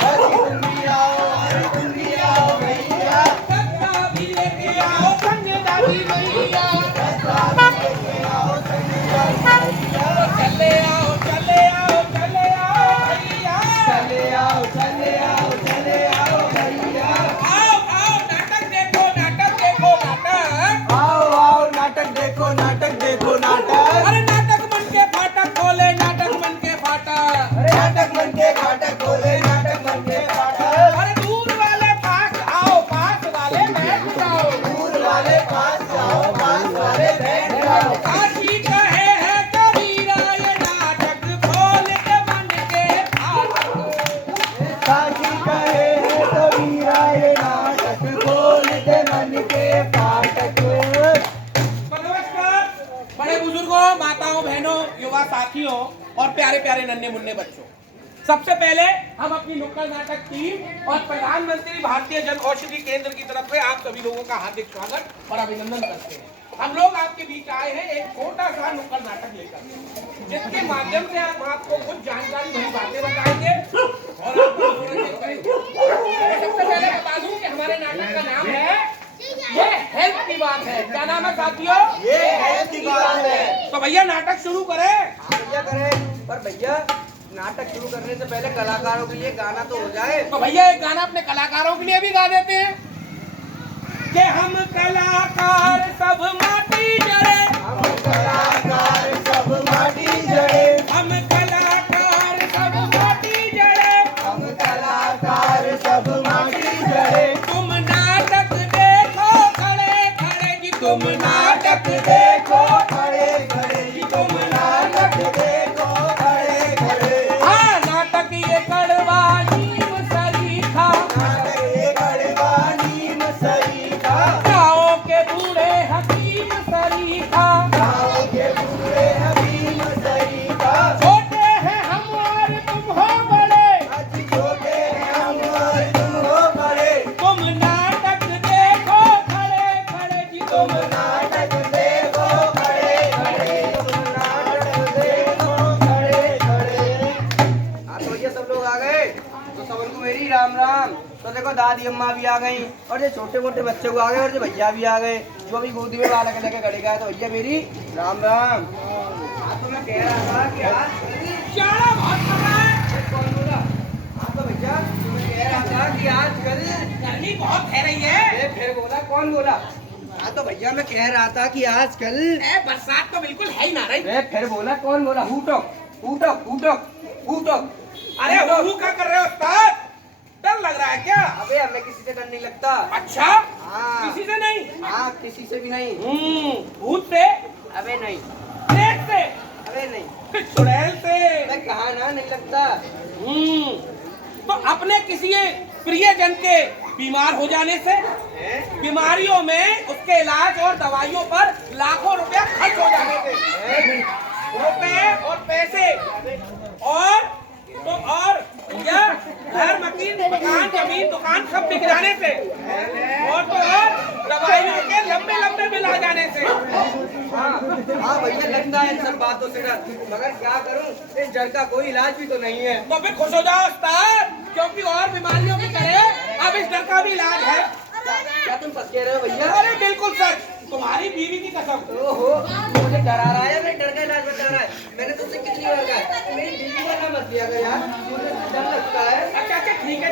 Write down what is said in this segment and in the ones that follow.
तुम भी आओ और तुम भी आओ भैया, गद्दा भी लेके आओ संजदा भी भैया, गद्दा भी लेके आओ संजदा भी भैया, चले आओ चले आओ चले आओ भैया, चले आओ चले आओ चले आओ भैया, आओ आओ नाटक देखो नाटक देखो नाटक, आओ आओ नाटक देखो नाटक देखो नाटक, अरे नाटक मन के फाटक खोले नाटक मन के फाटक, अरे नाटक मन के फाटक खोले नाटक मन के फाटक, अरे दूर वाले पास आओ पास वाले बैठ जाओ, दूर वाले पास जाओ पास वाले बैठ जाओ, काशी कहे है कबीरा ये नाटक खोल के मन के फाटक, काशी कहे है कबीरा ये नाटक खोल दे मन के फाटक। नमस्कार बड़े बुजुर्गों, माताओं, बहनों, युवा साथियों और प्यारे प्यारे नन्हे मुन्ने बच्चों, सबसे पहले हम अपनी नुक्कड़ नाटक टीम और प्रधानमंत्री भारतीय जन औषधि केंद्र की तरफ से आप सभी लोगों का हार्दिक स्वागत और अभिनंदन करते हैं। हम लोग आपके बीच आए हैं एक छोटा सा नुक्कड़ नाटक लेकर, जिसके माध्यम से हम आपको कुछ जानकारी भरी बातें बताएंगे और आप मनोरंजित करेंगे। मैं सबसे पहले बता दूं कि हमारे नाटक का नाम है ये हेल्थ की बात है। क्या नाम है साथियों? ये हेल्थ की बात है। तो भैया नाटक शुरू करें। भैया करें, पर भैया नाटक शुरू करने से पहले कलाकारों के लिए गाना तो हो जाए। तो भैया एक गाना अपने कलाकारों के लिए भी गा देते हैं कि हम कलाकार सब माटी जड़े, हम कलाकार सब माटी जड़े, हम कलाकार सब माटी जड़े, हम कलाकार सब माटी जड़े, तुम नाटक देखो खड़े खड़े जी, तुम नाटक देखो खड़े खड़े, तुम नाटक देखो खड़े खड़े, हाँ नाटक ये कड़वा नीम सरीखा, नाटक ये कड़वा नीम सरीखा, गाँव के बूढ़े हकीम सरीखा, गाँव के बूढ़े हकीम सरीखा, छोटे हैं हम और तुम हो बड़े, आज छोटे हैं हम और तुम हो बड़े, तुम नाटक देखो खड़े खड़े जी, तुम नाटक देखो खड़े खड़े, तुम नाटक देखो खड़े खड़े। हाँ तो ये सब लोग आ गए तो सबको मेरी राम राम। तो देखो दादी अम्मा भी आ गई और ये छोटे मोटे बच्चे को आ गए और ये भैया भी आ गए जो अभी गोदी में बालक लेके खड़े गए। तो भैया मेरी राम राम। हाँ तो मैं कह रहा था कि आज जाड़ा बहुत पड़ रहा है, कौन बोला? हाँ तो भैया मैं कह रहा था कि आजकल गर्मी बहुत है रही है। फिर बोला कौन बोला? हाँ तो भैया मैं कह रहा था कि आजकल बरसात तो बिल्कुल है ही ना रही। फिर बोला कौन बोला? हूटो हूटो हूटो हूटो। अरे हू क्या कर रहे हो उस्ताद? डर लग रहा है क्या? अबे हमें किसी से डर नहीं लगता। अच्छा हाँ किसी से नहीं? हाँ किसी से भी नहीं। भूत से, अबे नहीं, प्रेत से, अबे नहीं, फिर चुड़ैल से। मैं कहा ना नहीं लगता। तो अपने किसी प्रियजन के बीमार हो जाने से, बीमारियों में उसके इलाज और दवाइयों पर लाखों रुपया खर्च हो जाने से, रुपए और पैसे और या घर मकीन मकान जमीन दुकान सब बिक जाने से, और तो और दवाइयों के लंबे लंबे बिल आ जाने से। हाँ हाँ भैया लगता है इन सब बातों से डर, मगर क्या करूं इस डर का कोई इलाज भी तो नहीं है। तो फिर खुश हो जाओ उस्ताद, क्योंकि और बीमारियों की तरह अब इस डर का भी इलाज है। क्या तुम सच कह रहे हो भैया? अरे बिल्कुल सच, तुम्हारी बीवी की कसम। ओहो मुझे डरा रहा है, मैं डर का इलाज बता रहा है। मैंने तुमसे कितनी बार कहा है मेरी बीवी का नाम मत लिया कर यार, मुझे डर लगता है। अच्छा अच्छा ठीक है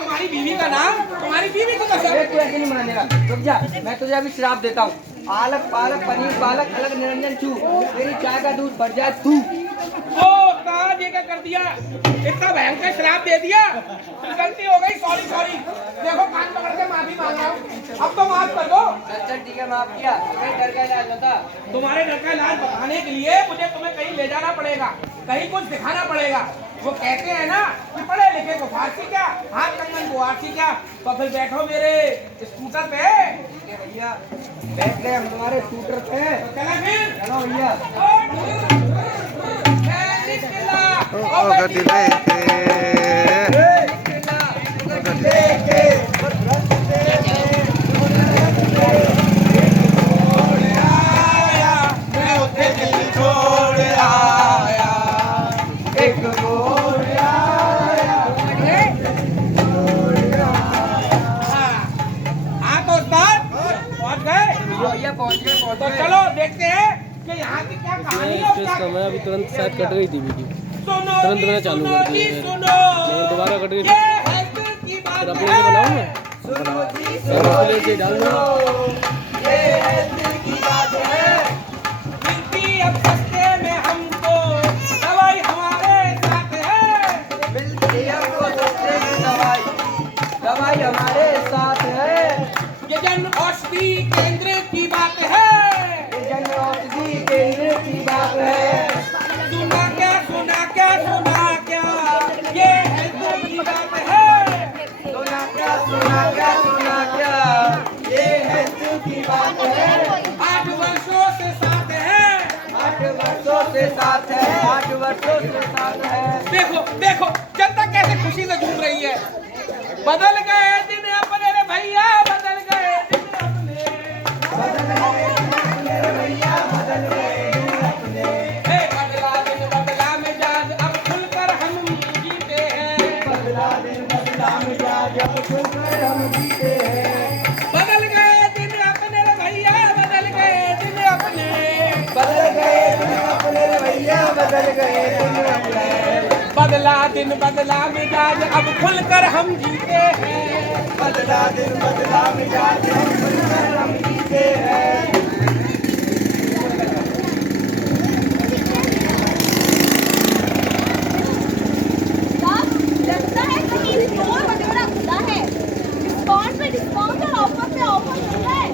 तुम्हारी बीवी का नाम, तुम्हारी बीवी की कसम। तू ऐसे नहीं मानेगा, रुक जा, मैं तुझे अभी श्राप देता हूँ। आलक पालक पनीर पालक अलग निरंजन चू, मेरी चाय का दूध भर जाए तू। ओ उस्ताद ये क्या कर दिया, इतना भयंकर श्राप दे दिया। गलती हो गई, सॉरी सॉरी। देखो कान पकड़ के माफी मांग रहा हूँ, अब तो माफ कर दो। अच्छा ठीक है माफ किया। मेरे डर का इलाज बता। तुम्हारे डर का इलाज बताने के लिए मुझे तुम्हें कहीं ले जाना पड़ेगा, कहीं कुछ दिखाना पड़ेगा। वो कहते हैं ना कि पढ़े लिखे को फारसी क्या, हाथ कंगन को आरसी क्या। तो फिर बैठो मेरे स्कूटर पे। भैया बैठ गए हम तुम्हारे स्कूटर पे। चला फिर चलो भैया। गति लेके मैं उसे दिल छोड़ आया, एक गोर आया अभी तुरंत शायद कट रही थी वीडियो, सुनो तुरंत मैंने चालू कर दी है, सुनो और दोबारा कट गई ये थी। है दिल की बात फिर अपने से बनाऊँ मैं, सुनो जी प्लेट से डाल दूँ। ये है दिल की बात है। मिलती अब सस्ते में हमको दवाई हमारे साथ है। मिलती हमको सस्ते में दवाई, दवाई हमारे साथ है। ये जन औषधि केंद्र की बात है। ये जन औषधि केंद्र की बात है। सुना क्या सुना क्या सुना क्या, ये है दिल की बात है। सुना क्या सुना क्या सुना क्या, ये है दिल की बात है। 8 वर्षों से साथ है। 8 वर्षों से साथ है, 8 वर्षों से साथ है। देखो देखो जनता कैसे खुशी से झूम रही है। बदल गए दिन अपने रे भैया, बदल गए दिन अपने। भैया बदल गए दिन अपने। हे बदला दिन बदला मिजाज, अब खुलकर हम जीते हैं। बदला दिन बदला मिजाज, अब खुलकर हम जीते हैं। बदल गए दिन अपने रे भैया, बदल गए दिन अपने। बदल गए दिन अपने भैया, बदल गए दिन अपने। बदला दिन बदला मिजाज, अब खुलकर हम जीते हैं। बदला दिन बदला मिजाज, अब खुलकर हम जीते हैं। लगता है कहीं स्टोर वगैरह खुला है, डिस्काउंट पे डिस्काउंट और ऑफर पे ऑफर मिल रहा है।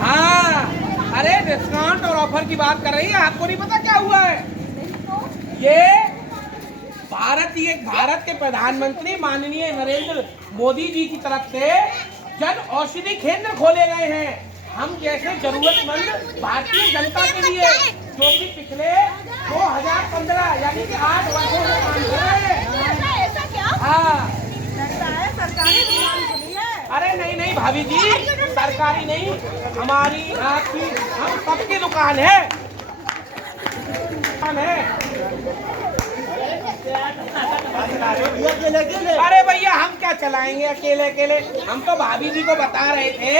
हाँ, अरे डिस्काउंट और ऑफर की बात कर रही है, आपको नहीं पता क्या हुआ है? ये भारत के प्रधानमंत्री माननीय नरेंद्र मोदी जी की तरफ से जन औषधि केंद्र खोले गए हैं। हम जैसे जरूरतमंद भारतीय जनता के लिए, जो कि पिछले 2015 यानी कि 8 वर्षों से काम कर रहे हैं। ऐसा क्या? हाँ, लगता है सरकारी दुकान खुली है। अरे नहीं नहीं भाभी जी, सरकारी नहीं, हमारी आपकी हम सबकी दुकान है। अरे भैया हम क्या चलाएंगे अकेले अकेले। हम तो भाभी जी को बता रहे थे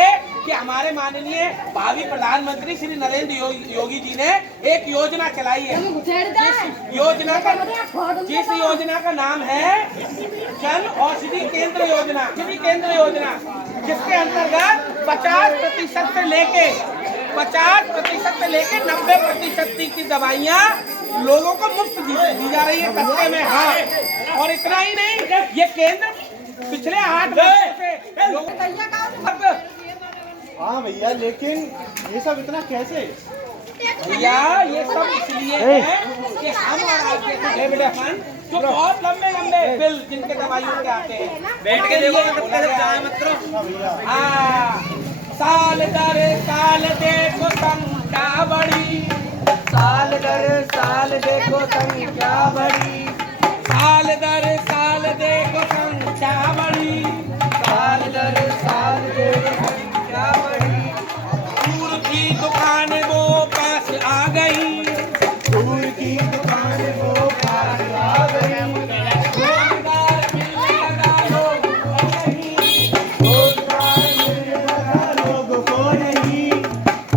कि हमारे माननीय भावी प्रधानमंत्री श्री नरेंद्र योगी जी ने एक योजना चलाई है। जिस योजना का नाम है जन औषधि केंद्र योजना, जिसके अंतर्गत 50% से लेके 90% की दवाइयाँ लोगों को मुफ्त दी जा रही है सस्ते में। हाँ, और इतना ही नहीं, ये केंद्र पिछले 8 वर्षों से लोगों। हाँ भैया, लेकिन ये सब इतना कैसे? भैया ये सब इसलिए है कि हम और आपके अपन जो बहुत लंबे बिल जिनके दवाइयों के आते हैं, बैठ के देखो हाँ, साल दर साल देखो संख्या बढ़ी, साल दर साल देखो संख्या बढ़ी, साल दर साल देखो संख्या बढ़ी, साल दर साल देखो संख्या बढ़ी। दूर की दुकान वो पास आ गई, दूर की दुकान वो पास आ गई। रोजगार मिलने लगा लोगों को नहीं, रोजगार मिलने लगा लोगों को नहीं,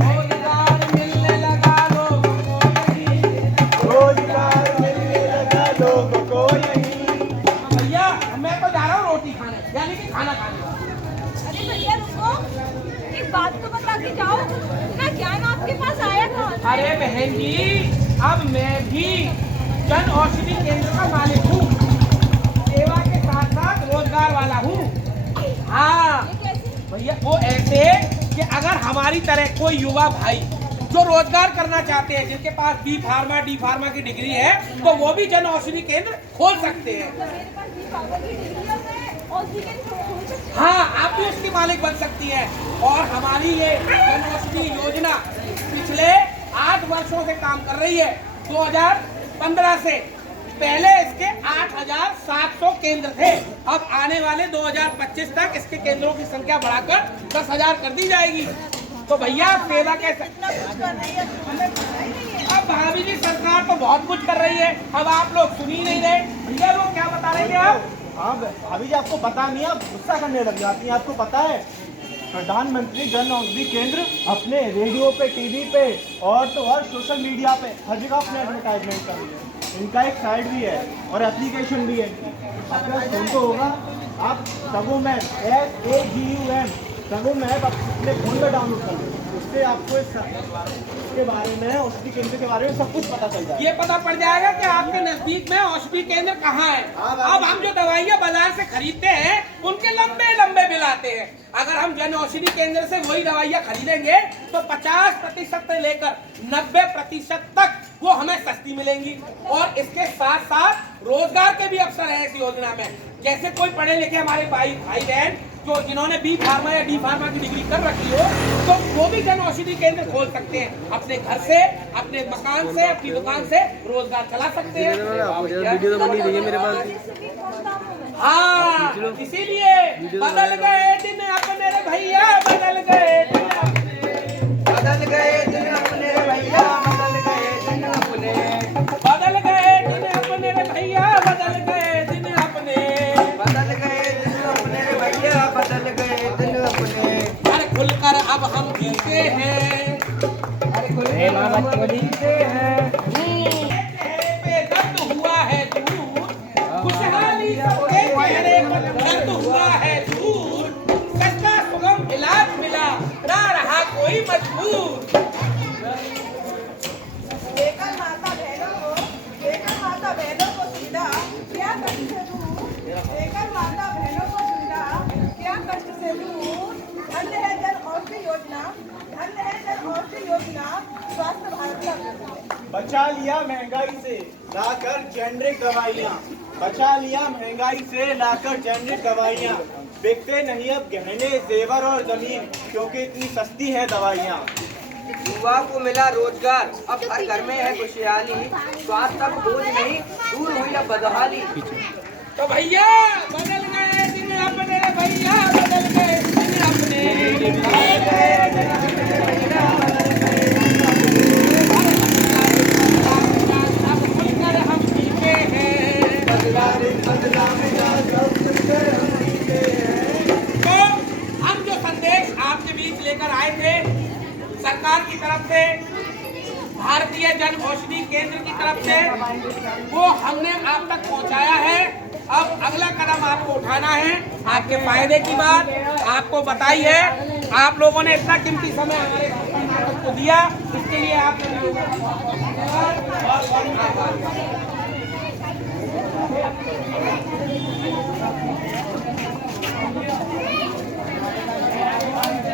रोजगार मिलने लगा लोगों को नहीं। रोजगार मिलने लगा लोगों को नहीं। भैया मैं तो जा रहा हूँ रोटी खाने, यानी कि खाना खाने। अरे भैया रुको, एक बात तो बता के जाओ, इतना ज्ञान आपके पास आया था? अरे बहन जी, अब मैं भी जन औषधि केंद्र का मालिक हूँ, सेवा के साथ साथ रोजगार वाला हूँ। हाँ भैया, वो ऐसे कि अगर हमारी तरह कोई युवा भाई जो रोजगार करना चाहते हैं, जिनके पास बी फार्मा डी फार्मा की डिग्री है, तो वो भी जन औषधि केंद्र खोल सकते हैं। मेरे पास भी पापा की डिग्री है और ठीक है खोल सकते हैं। हाँ, आप भी उसकी मालिक बन सकती हैं। और हमारी ये जन औषधि योजना पिछले 8 वर्षों से काम कर रही है। 2015 से पहले इसके 8,700 केंद्र थे। अब आने वाले 2025 तक इसके केंद्रों की संख्या बढ़ाकर 10,000 कर दी जाएगी। तो भैया सेवा कैसे इतना कुछ कर रही है, हमें पता ही नहीं है। अब भाभी जी सरकार तो बहुत कुछ कर रही है, अब आप लोग सुन ही नहीं रहे। भैया लोग क्या बता रहे थे आप? हाँ अभी जी आपको पता नहीं है, आप गुस्सा करने लग जाती हैं, आपको पता है? प्रधानमंत्री जन औषधि केंद्र अपने रेडियो पे, टीवी पे और तो और सोशल मीडिया पे हर जगह अपने एडवर्टाइजमेंट कर रही है। इनका एक साइट भी है और एप्लीकेशन भी है। आपका फोन तो होगा, आप सगुम ऐप SAGUM सगुम ऐप अपने फोन में डाउनलोड कर लो। उससे आपको इसके बारे में, औषधि केंद्र के बारे में सब कुछ पता चल जाएगा। ये पता पड़ जाएगा कि आपके नजदीक में औषधि केंद्र कहाँ है। अब हम जो दवाइयाँ बाजार से खरीदते हैं उनके लंबे लंबे बिल आते हैं। अगर हम जन औषधि केंद्र से वही दवाइयाँ खरीदेंगे तो 50% से लेकर 90% तक वो हमें सस्ती मिलेंगी। और इसके साथ साथ रोजगार के भी अवसर है इस योजना में। जैसे कोई पढ़े लिखे हमारे भाई बहन जो जिन्होंने B फार्मा या D फार्मा की डिग्री कर रखी हो, तो वो भी जन औषधि केंद्र खोल सकते हैं। अपने घर से, अपने मकान से, अपनी दुकान से रोजगार चला सकते हैं। वीडियो तो बनी रही है मेरे पास। हाँ, इसीलिए बदल गए दिन अपने रे भैया, बदल गए दिन अपने, बदल गए दिन अपने भैया, बदल गए दिन अपने, बदल गए दिन अपने रे भैया, बदल गए दिन अपने, बदल गए दिन अपने भैया, बदल गए दिन अपने। अरे खुलकर अब हम जीते हैं, अरे खुल जीते हैं। चेहरे पे दर्द हुआ है दूर, खुशहाली सबके चेहरे पर दर्द हुआ है दूर, सच्चा सुगम इलाज मिला, ना रहा कोई मजबूर। लेकर माता बहनों को सुविधा, क्या कष्ट से दूर। लेकर माता बहनों को सुविधा, क्या कष्ट से दूर। धन्य है जन औषधि योजना, धन्य है जन औषधि योजना, स्वास्थ्य भारत का अभियान। बचा लिया महंगाई से लाकर जेनरिक दवाइयाँ, बचा लिया महंगाई से लाकर जेनरिक दवाइयाँ। बिकते नहीं अब गहने, जेवर और जमीन, क्योंकि इतनी सस्ती है दवाइयाँ। युवा को मिला रोजगार, अब हर घर में है खुशहाली। स्वास्थ्य तक बोझ नहीं, दूर हुई अब बदहाली। तो भैया बदल गए दिन अपने रे भैया, बदल गए दिन अपने, बदल गए दिन अपने रे भैया, बदल गए दिन अपने। अब खुलकर हम जीते हैं, बदला मिला सब खुलकर हम जीते हैं। तो हम जो संदेश आपके बीच लेकर आए थे सरकार की तरफ से, भारतीय जन औषधि केंद्र की तरफ से, वो हमने आप तक पहुंचाया है। अब अगला कदम आपको उठाना है। आपके फायदे की बात आपको बताई है। आप लोगों ने इतना कीमती समय हमारे नाटक को दिया, इसके लिए आप लोगों का बहुत-बहुत धन्यवाद और बहुत आभार।